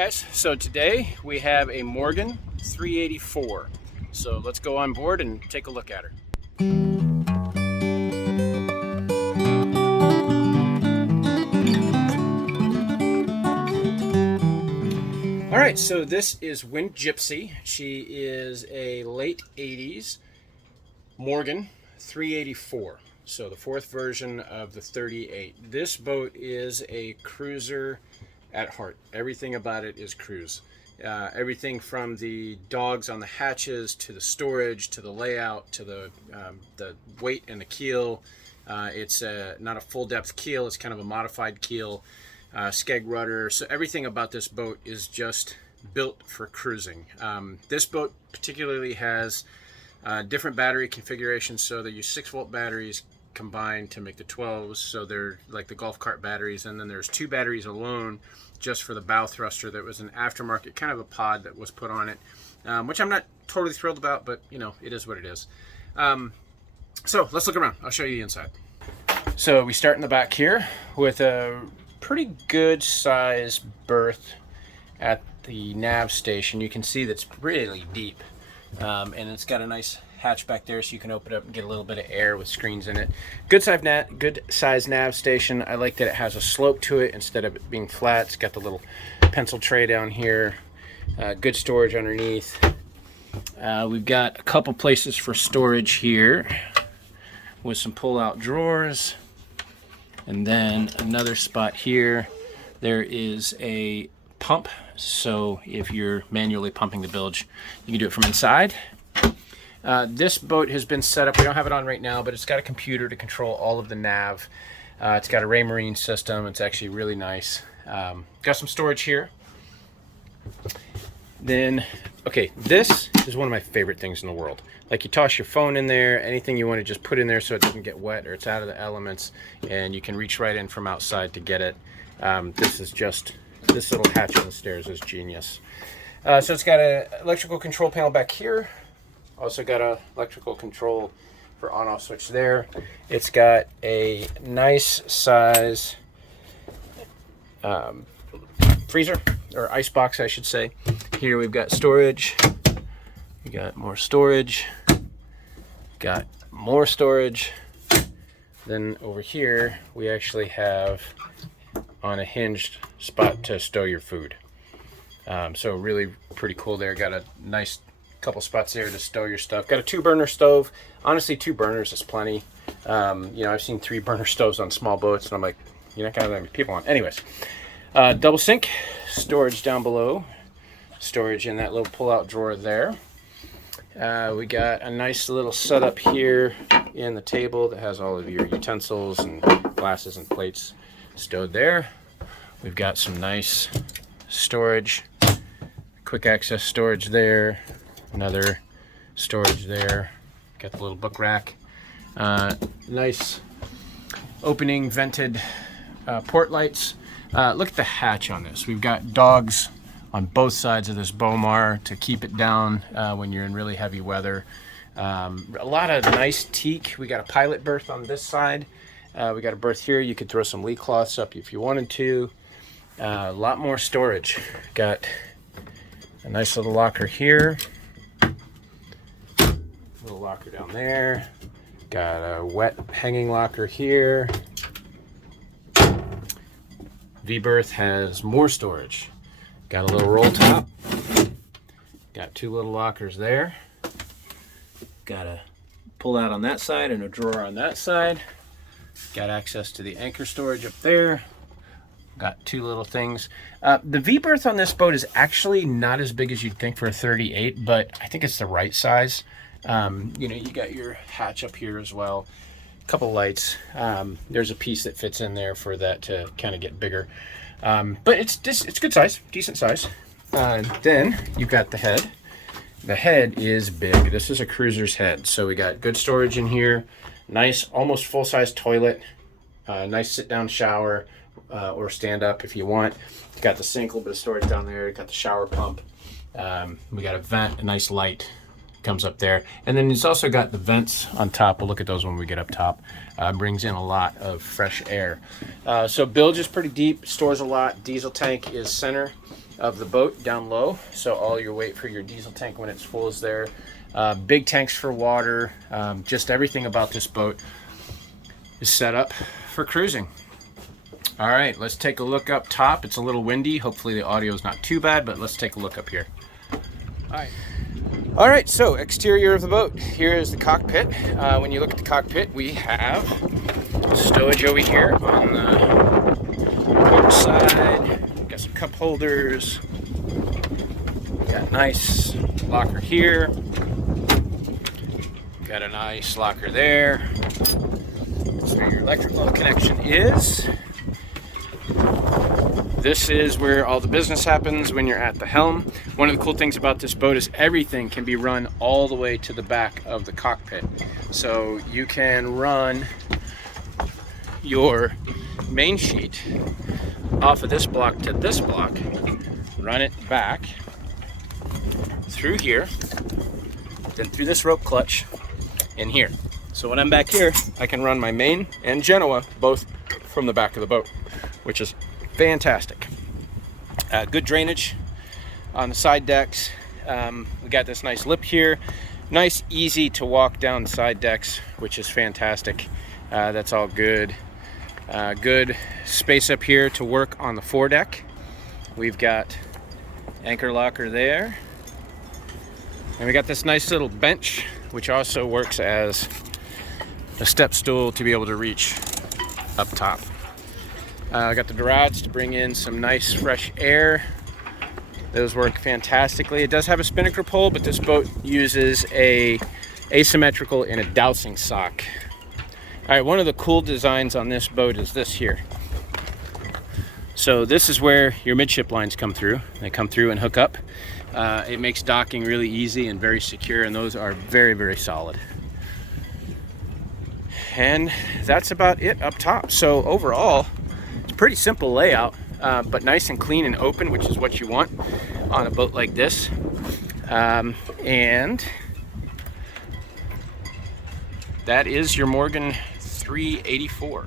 guys, so today we have a Morgan 384. So let's go on board and take a look at her. All right, so this is Wind Gypsy. She is a late 80s Morgan 384. So the fourth version of the 38. This boat is a cruiser at heart. Everything about it is cruise. Everything from the dogs on the hatches to the storage to the layout to the weight and the keel. It's not a full depth keel, it's kind of a modified keel, skeg rudder. So everything about this boat is just built for cruising. This boat particularly has different battery configurations, so they use 6-volt batteries combined to make the 12s, so they're like the golf cart batteries, and then there's 2 batteries alone just for the bow thruster. That was an aftermarket kind of a pod that was put on it, which I'm not totally thrilled about, but you know, it is what it is. So let's look around. I'll show you the inside. So we start in the back here with a pretty good size berth at the nav station. You can see that's really deep, and it's got a nice hatch back there, so you can open it up and get a little bit of air with screens in it. Good size nav station. I like that it has a slope to it instead of it being flat. It's got the little pencil tray down here. Good storage underneath. We've got a couple places for storage here with some pull-out drawers, and then another spot here. There is a pump, so if you're manually pumping the bilge, you can do it from inside. This boat has been set up, we don't have it on right now, but it's got a computer to control all of the nav. It's got a Raymarine system. It's actually really nice. Got some storage here. Then, okay, this is one of my favorite things in the world. Like, you toss your phone in there, anything you want to just put in there so it doesn't get wet or it's out of the elements, and you can reach right in from outside to get it. This little hatch on the stairs is genius. So it's got an electrical control panel back here. Also got a electrical control for on-off switch there. It's got a nice size freezer, or ice box I should say. Here we've got storage. We got more storage. Got more storage. Then over here we actually have on a hinged spot to stow your food. So really pretty cool there. Got a nice couple spots there to stow your stuff. Got a 2-burner stove. Honestly, 2 burners is plenty. You know, I've seen 3-burner stoves on small boats, and I'm like, you're not gonna have that many people on. Anyways, double sink, storage down below, storage in that little pull-out drawer there. We got a nice little setup here in the table that has all of your utensils and glasses and plates stowed there. We've got some nice storage, quick access storage there. Another storage there. Got the little book rack. Nice opening vented port lights. Look at the hatch on this. We've got dogs on both sides of this Bomar to keep it down when you're in really heavy weather. A lot of nice teak. We got a pilot berth on this side. We got a berth here. You could throw some lee cloths up if you wanted to. A lot more storage. Got a nice little locker here. Little locker down there. Got a wet hanging locker here. V-berth has more storage. Got a little roll top. Got 2 little lockers there. Got a pull out on that side and a drawer on that side. Got access to the anchor storage up there. Got 2 little things. The V-berth on this boat is actually not as big as you'd think for a 38, but I think it's the right size. You know, you got your hatch up here as well. A couple lights. There's a piece that fits in there for that to kind of get bigger. But it's good size, decent size. Then you've got the head. The head is big. This is a cruiser's head. So we got good storage in here. Nice, almost full-size toilet. Nice sit-down shower, or stand up if you want. Got the sink, a little bit of storage down there. Got the shower pump. We got a vent, a nice light comes up there, and then it's also got the vents on top. We'll look at those when we get up top. Brings in a lot of fresh air. So bilge is pretty deep, stores a lot. Diesel tank is center. of the boat down low, so all your weight for your diesel tank when it's full is there. Big tanks for water. Just everything about this boat is set up for cruising. All right, let's take a look up top. It's a little windy. Hopefully the audio is not too bad, but let's take a look up here. All right, so exterior of the boat. Here is the cockpit. When you look at the cockpit, we have stowage over here on the port side. Got some cup holders. Got a nice locker here. Got a nice locker there. That's where your electrical connection is. This is where all the business happens when you're at the helm. One of the cool things about this boat is everything can be run all the way to the back of the cockpit. So you can run your main sheet off of this block to this block, run it back through here, then through this rope clutch in here. So when I'm back here, I can run my main and Genoa both from the back of the boat, which is fantastic. Good drainage on the side decks. We got this nice lip here. Nice, easy to walk down the side decks, which is fantastic. That's all good. Good space up here to work on the foredeck. We've got anchor locker there. And we got this nice little bench, which also works as a step stool to be able to reach up top. I got the rods to bring in some nice fresh air. Those work fantastically. It does have a spinnaker pole, but this boat uses a asymmetrical and a dowsing sock. All right, one of the cool designs on this boat is this here. So this is where your midship lines come through. They come through and hook up. It makes docking really easy and very secure, and those are very, very solid. And that's about it up top. So overall, pretty simple layout, but nice and clean and open, which is what you want on a boat like this. And that is your Morgan 384.